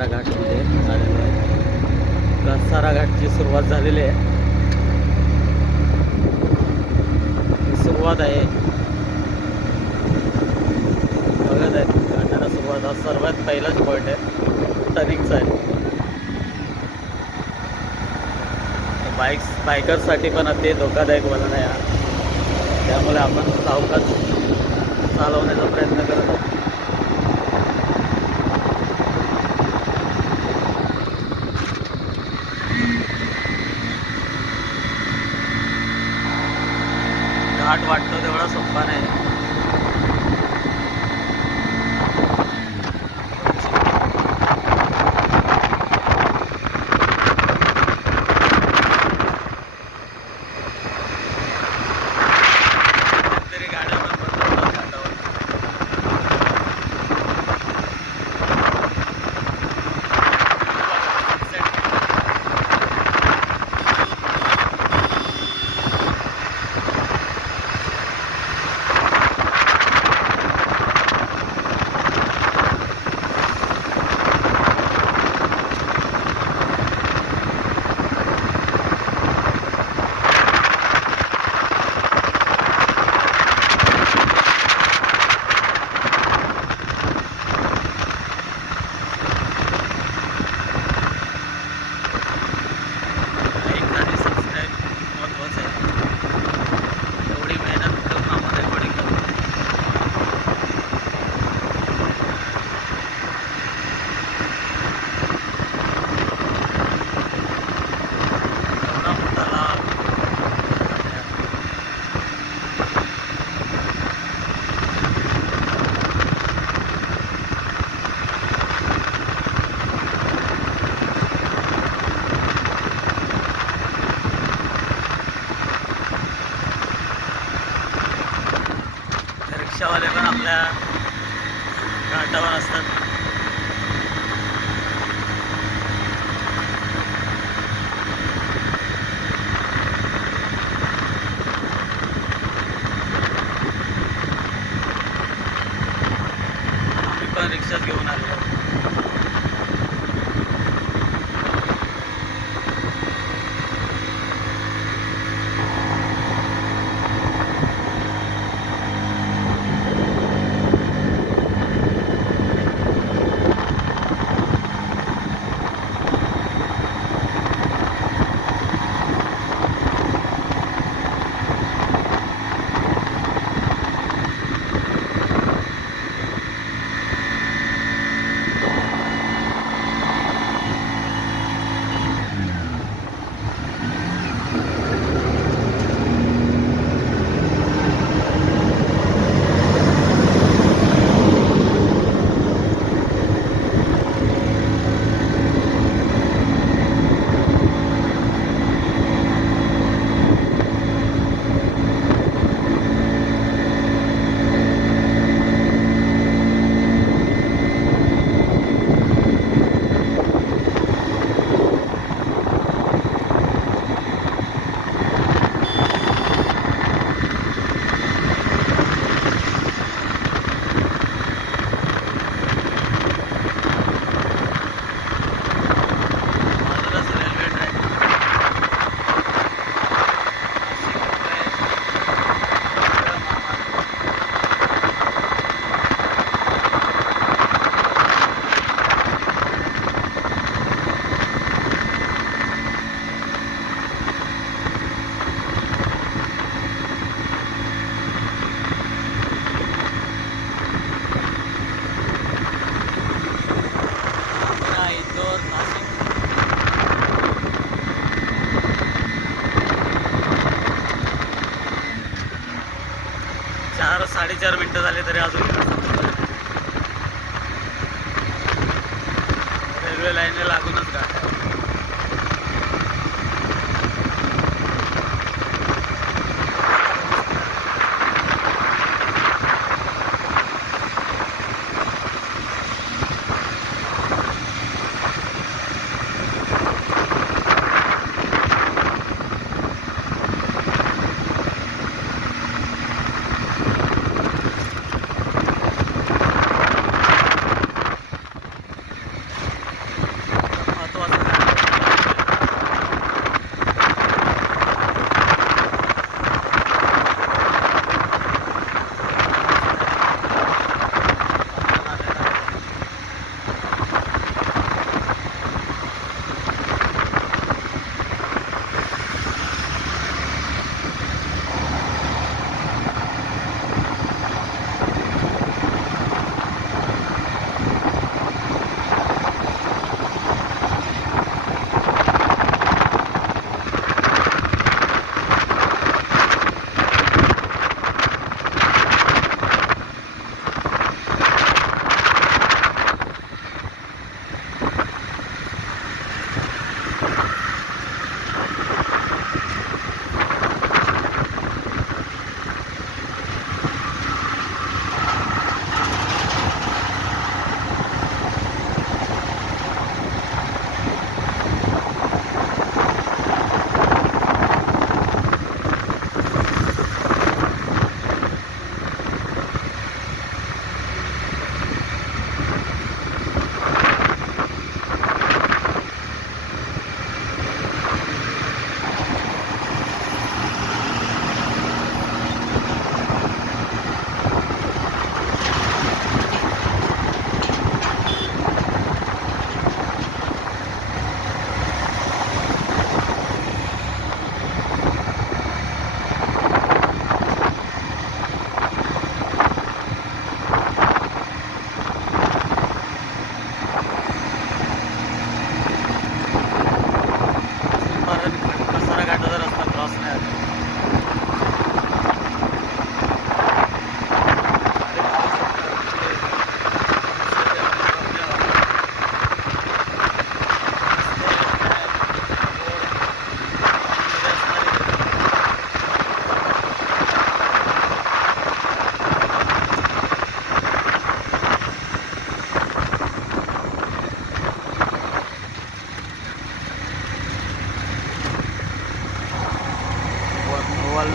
कसारा घाटमध्ये आलेलो आहे. कसारा घाटची सुरुवात झालेली आहे. सुरुवात आहे बघत आहे घाटाला सुरुवात. हा सर्वात पहिलाच पॉईंट आहे, टर्निंगचा आहे. बायकर्ससाठी पण अति धोकादायक वळण आहे हा. त्यामुळे आपण सावकाश चालवण्याचा प्रयत्न करत आहोत. घाट वाटतो तेवढा सोपा नाही. रिक्षावाले पण आपल्या घाटावर असतात. आम्ही पण रिक्षाच घेऊन आलो. चार 4.5 मिनटं झाले तरी अजून रेल्वे लाईनला लागूनच घाट आहे.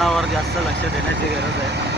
अन्नावर जास्त लक्ष देण्याची गरज आहे.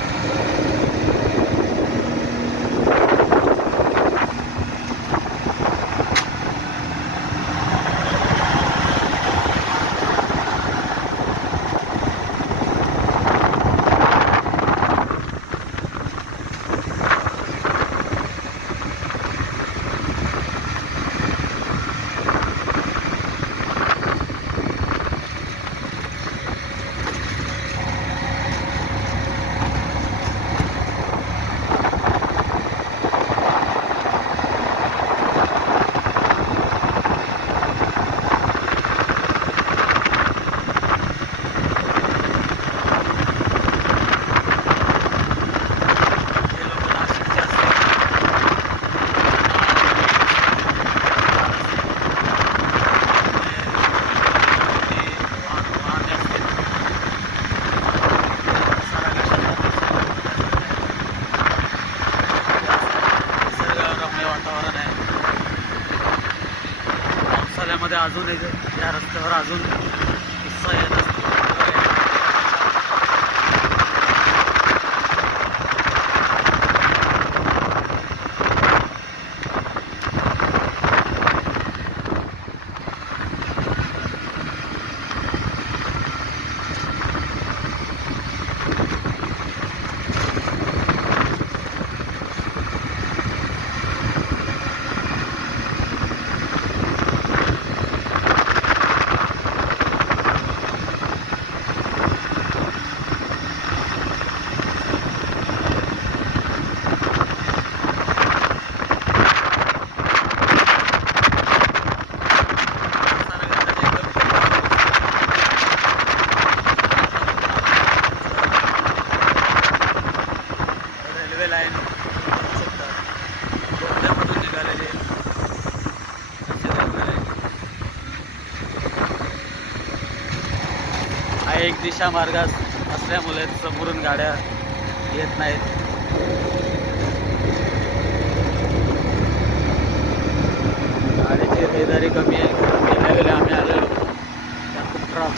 वातावरण आहे. पावसाळ्यामध्ये अजून या रस्त्यावर अजून किस्सा येत असतो. रेल्वे लाईन बघू शकता, डोंगरामधून निघालेली हा एक दिशा मार्ग असल्यामुळे समोरून गाड्या येत नाहीत. गाडीची रहदारी कमी आहे. गेल्या वेळेला आम्ही आलेलो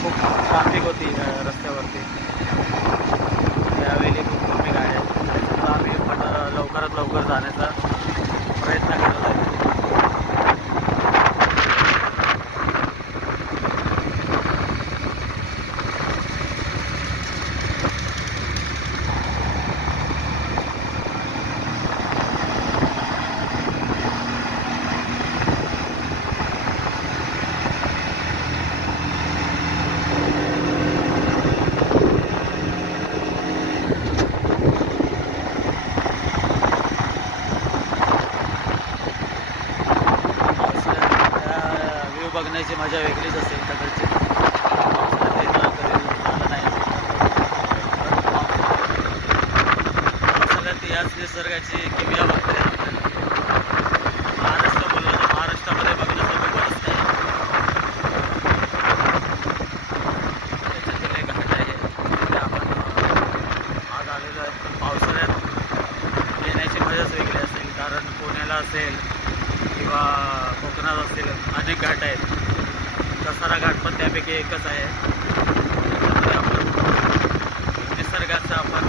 खूप ट्राफिक होती रस्त्यावरती. त्यावेळी खूप कमी गाड्या आहेत. तर आम्ही पण लवकरात लवकर जाण्याचा प्रयत्न करत आहे. बघण्याची मजा वेगळीच असेल कदाचित. पावसाळ्यात याच निसर्गाची किमया बघते आपल्याला. महाराष्ट्र बोललं तर महाराष्ट्रामध्ये बघण्यासारखं बरंच काही. त्याच्यातील एक घाट आहे तिथे आपण आज आलेलो आहे. पण पावसाळ्यात येण्याची मजाच वेगळी असेल, कारण पुण्याला असेल किंवा कोकणात असेल अनेक घाट आहेत. कसारा घाट पण त्यापैकी एकच आहे. त्याच्यामध्ये आपण निसर्गाचा आपण